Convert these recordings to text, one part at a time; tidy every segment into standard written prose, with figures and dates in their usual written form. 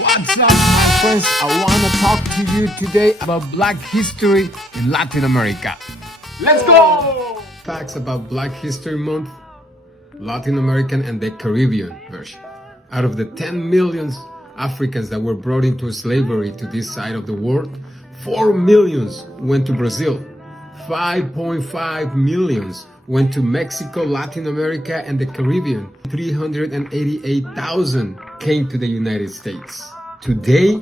What's up, my friends? I want to talk to you today about Black history in Latin America. Let's go! Facts about Black History Month, Latin American and the Caribbean version. Out of the 10 million Africans that were brought into slavery to this side of the world, 4 millions went to Brazil, 5.5 millions went to Mexico, Latin America, and the Caribbean. 388,000 came to the United States. Today,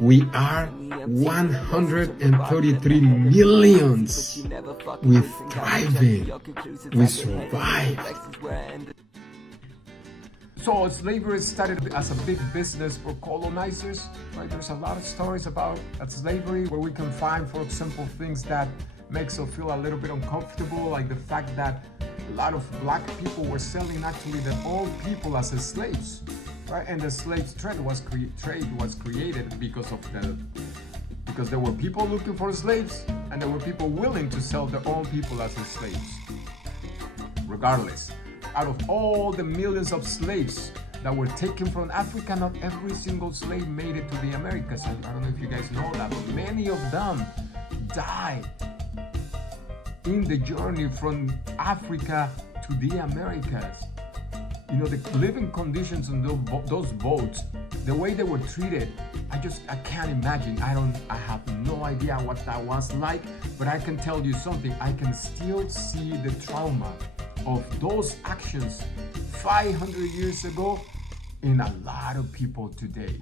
we are 133 millions. We're thriving. We survive. So slavery started as a big business for colonizers, right? There's a lot of stories about slavery where we can find, for example, things that makes us feel a little bit uncomfortable, like the fact that a lot of black people were selling actually their own people as slaves, right? And the slave trade was created because there were people looking for slaves and there were people willing to sell their own people as slaves. Regardless, out of all the millions of slaves that were taken from Africa, not every single slave made it to the Americas. I don't know if you guys know that, but many of them died in the journey from Africa to the Americas. You know, the living conditions on those boats, the way they were treated, I can't imagine. I have no idea what that was like, but I can tell you something. I can still see the trauma of those actions 500 years ago in a lot of people today.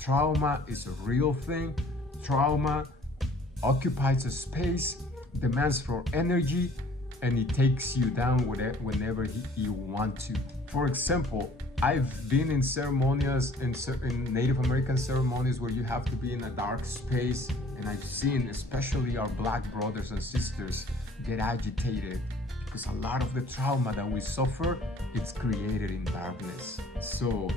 Trauma is a real thing. Trauma occupies a space, demands for energy, and it takes you down whenever you want to. For example, I've been in ceremonies, in Native American ceremonies where you have to be in a dark space, and I've seen especially our black brothers and sisters get agitated because a lot of the trauma that we suffer, it's created in darkness. So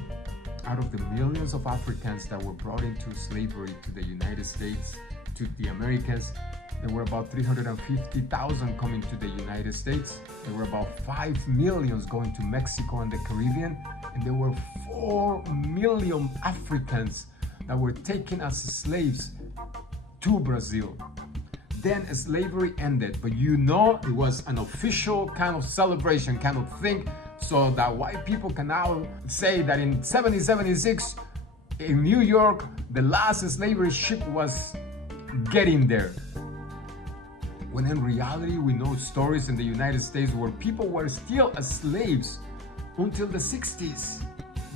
out of the millions of Africans that were brought into slavery to the United States, to the Americas, there were about 350,000 coming to the United States. There were about 5 million going to Mexico and the Caribbean. And there were 4 million Africans that were taken as slaves to Brazil. Then slavery ended, but you know it was an official kind of celebration, kind of thing, so that white people can now say that in 1776 in New York, the last slavery ship was getting there. When in reality, we know stories in the United States where people were still slaves until the 60s.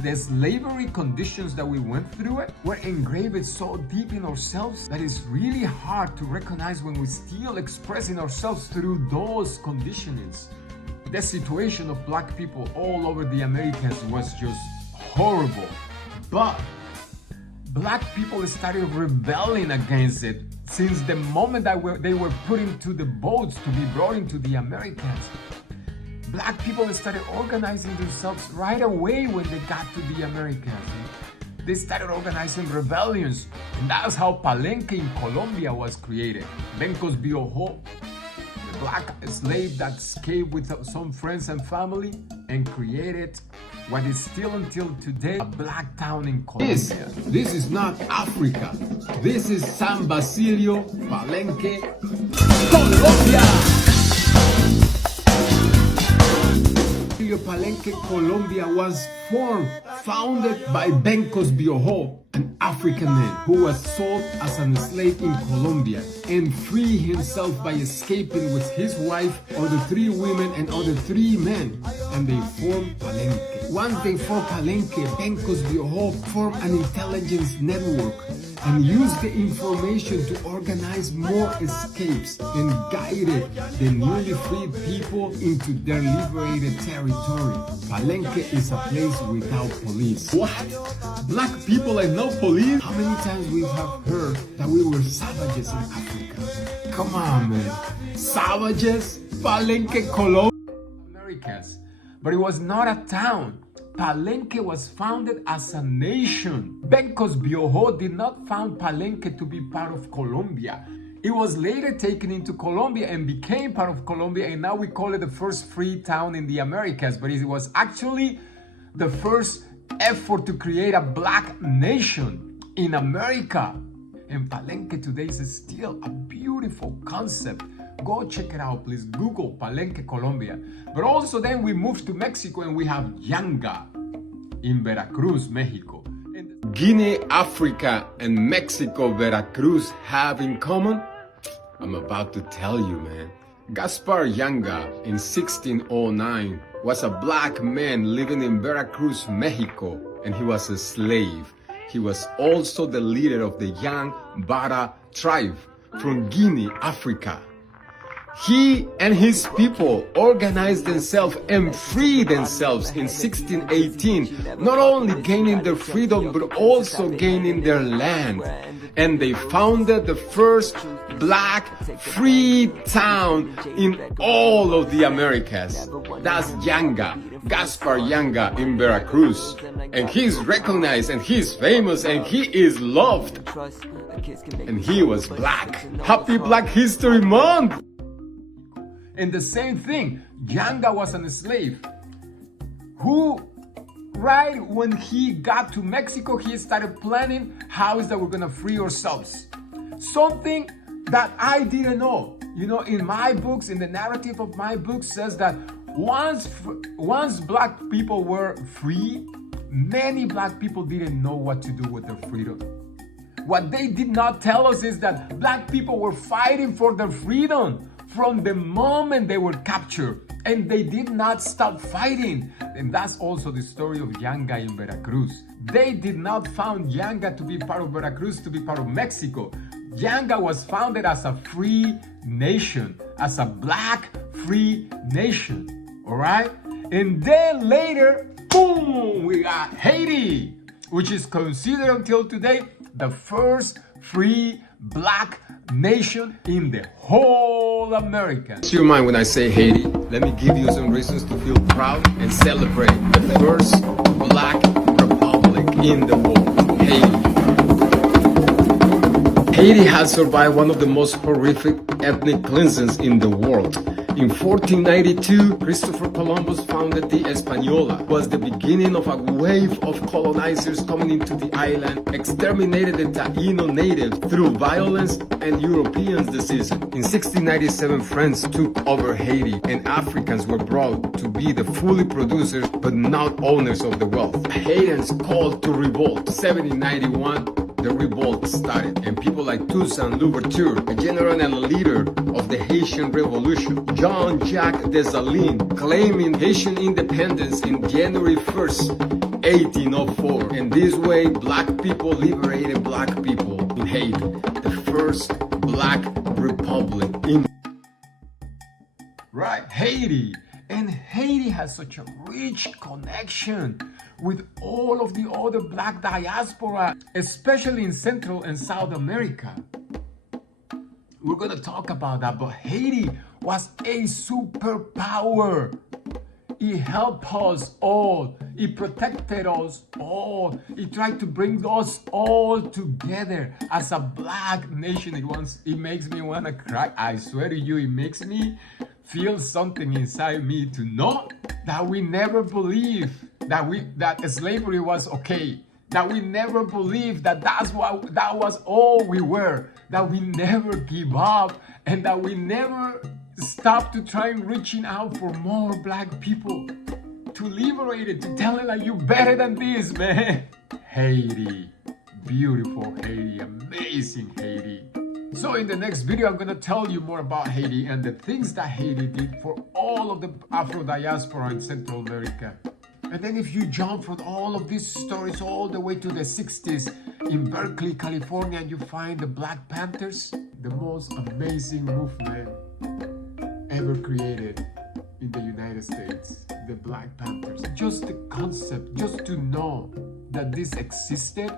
The slavery conditions that we went through were engraved so deep in ourselves that it's really hard to recognize when we're still expressing ourselves through those conditionings. The situation of black people all over the Americas was just horrible. But black people started rebelling against it since the moment that they were put into the boats to be brought into the Americas. Black people started organizing themselves right away when they got to the Americas. They started organizing rebellions, and that's how Palenque in Colombia was created. Bencos Biojo, the black slave that escaped with some friends and family and created what is still until today a black town in Colombia. This is not Africa. This is San Basilio, Palenque, Colombia. Palenque Colombia was founded by Bencos Biojo, an African man who was sold as a slave in Colombia and freed himself by escaping with his wife, other 3 women and other 3 men, and they formed Palenque. Once they formed Palenque, Bencos Biojo formed an intelligence network and used the information to organize more escapes and guided the newly freed people into their liberated territory. Palenque is a place without police. What? Black people and no police? How many times we have heard that we were savages in Africa? Come on, man. Savages? Palenque, Colombia? Americas. But it was not a town. Palenque was founded as a nation. Bencos Biojo did not found Palenque to be part of Colombia. It was later taken into Colombia and became part of Colombia, and now we call it the first free town in the Americas, but it was actually the first effort to create a black nation in America. And Palenque today is still a beautiful concept. Go check it out, please. Google Palenque Colombia. But also then we moved to Mexico and we have Yanga in Veracruz, Mexico. Guinea, Africa, and Mexico, Veracruz have in common? I'm about to tell you, man. Gaspar Yanga in 1609 was a black man living in Veracruz, Mexico, and he was a slave. He was also the leader of the Yang tribe from Guinea, Africa. He and his people organized themselves and freed themselves in 1618, not only gaining their freedom, but also gaining their land. And they founded the first black free town in all of the Americas. That's Yanga, Gaspar Yanga in Veracruz. And he's recognized and he's famous and he is loved. And he was black. Happy Black History Month! And the same thing, Yanga was a slave who, right when he got to Mexico, he started planning how is that we're gonna free ourselves. Something that I didn't know. You know, in my books, in the narrative of my book says that once black people were free, many black people didn't know what to do with their freedom. What they did not tell us is that black people were fighting for their freedom from the moment they were captured, and they did not stop fighting. And that's also the story of Yanga in Veracruz. They did not found Yanga to be part of Veracruz, to be part of Mexico. Yanga was founded as a free nation, as a black free nation, all right? And then later, boom, we got Haiti, which is considered until today the first free black nation in the whole America. What's your mind when I say Haiti? Let me give you some reasons to feel proud and celebrate the first black republic in the world, Haiti. Haiti has survived one of the most horrific ethnic cleansings in the world. In 1492, Christopher Columbus founded the Hispaniola. It was the beginning of a wave of colonizers coming into the island, exterminated the Taino natives through violence and Europeans' decision. In 1697, French took over Haiti and Africans were brought to be the fully producers but not owners of the wealth. Haitians called to revolt. 1791, the revolt started, and people like Toussaint Louverture, a general and a leader of the Haitian Revolution, Jean-Jacques Dessalines, claiming Haitian independence in January 1st, 1804. And this way, black people liberated black people in Haiti, the first black republic in Haiti. And Haiti has such a rich connection with all of the other black diaspora, especially in Central and South America. We're gonna talk about that, but Haiti was a superpower. It helped us all. It protected us all. It tried to bring us all together as a black nation. It makes me wanna cry. I swear to you, it makes me feel something inside me to know that we never believed that slavery was okay. That we never believed that that was all we were. That we never give up, and that we never stop to try and reaching out for more black people to liberate it, to tell it like you better than this, man. Haiti, beautiful Haiti, amazing Haiti. So in the next video, I'm gonna tell you more about Haiti and the things that Haiti did for all of the Afro diaspora in Central America. And then if you jump from all of these stories all the way to the 60s in Berkeley, California, you find the Black Panthers, the most amazing movement ever created in the United States, the Black Panthers. Just the concept, just to know that this existed,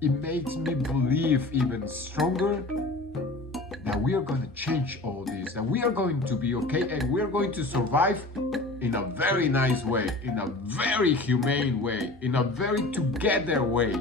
it makes me believe even stronger that we are going to change all this, that we are going to be okay, and we are going to survive in a very nice way, in a very humane way, in a very together way.